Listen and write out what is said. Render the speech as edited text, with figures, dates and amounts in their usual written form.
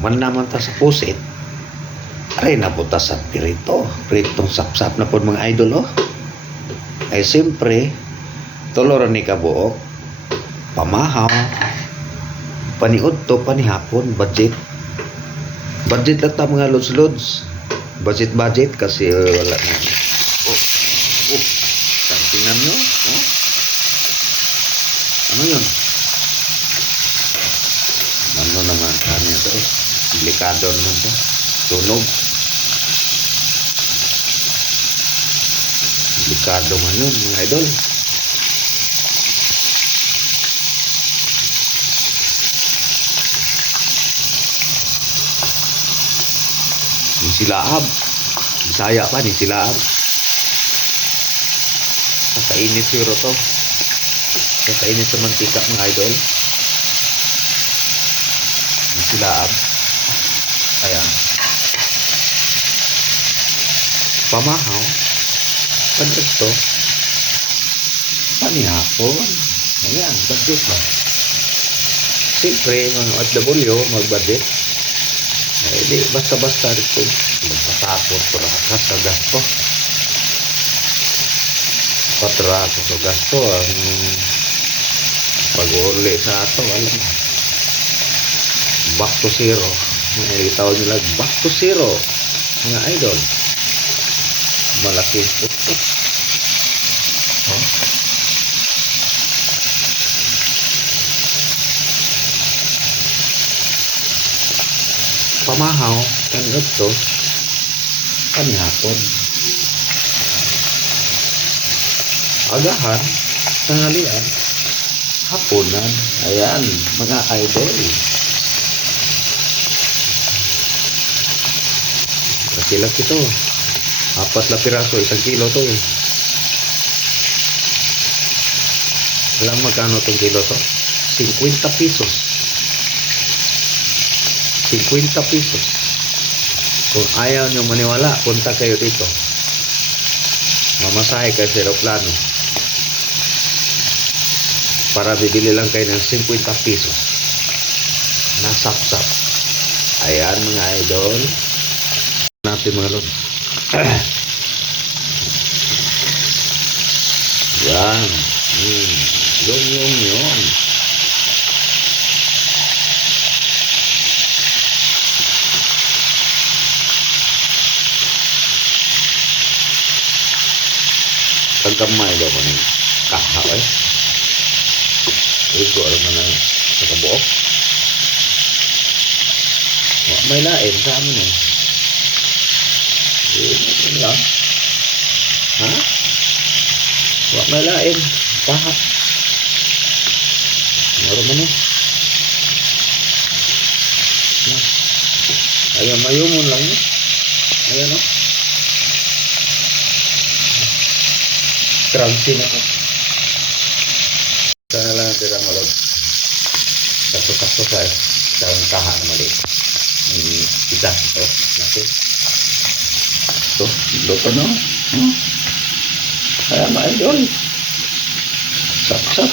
Man naman ta sa pusit, aray napunta sa pirito. Piritong sapsap na po mga idol, oh. Ay siyempre, tuloran ni kabuok, pamahaw, paniud to, panihapon, budget. Budget lang ta mga lods-lods. Budget kasi wala na. Oh, tingnan nyo, oh. Ano yun? Ano naman, ano ito eh. Delikado naman ito. Tunog. Delikado man yun, mga idol. Yung silaab. Bisaya pa, ni silaab. Kakainit siguro to. Kakainit sa mantika, mga idol. Yung silaab. Ayan. Pamahaw. Pandag to. Panihapon. Ayan, budget ba? Siyempre, mga OFW, mag-budget. Hindi, basta-basta rito. Magpatapos ko lakas sa gasto. Patrakos sa gasto. Ang pag-uli sa ato, alam. Back to zero. Tawag nila, back to zero. Mga idol. Malaking puto. Oh. Pamahaw, kan ito, panihapon. Agahan, tanghalian, hapunan. Ayan, mga idol. Laki-laki to. 4 na piraso, 1 kilo to eh. Alam magkano itong kilo to? 50 pesos. 50 pesos. Kung ayaw nyo maniwala, punta kayo dito. Mamasahe kayo sa aeroplano. Para bibili lang kayo ng 50 pesos. Nasapsap. Ayan mga idol. Natin mga lord. Yan. Yung. Pagkamay daw ko ng kaha eh. Ito alam na sa kabuok. May lain sa amin eh. Yun lang. Ha? May lain. Kaha. Meron man eh. Ayan, mayumon lang eh. Ayan o. Crunchy na to. Sana lang natin ang malog. Kaso-kaso sa isang kaha na maliit. Isa ito. Laki. Ito. Luto no? Kaya ma-idol. Sap-sap.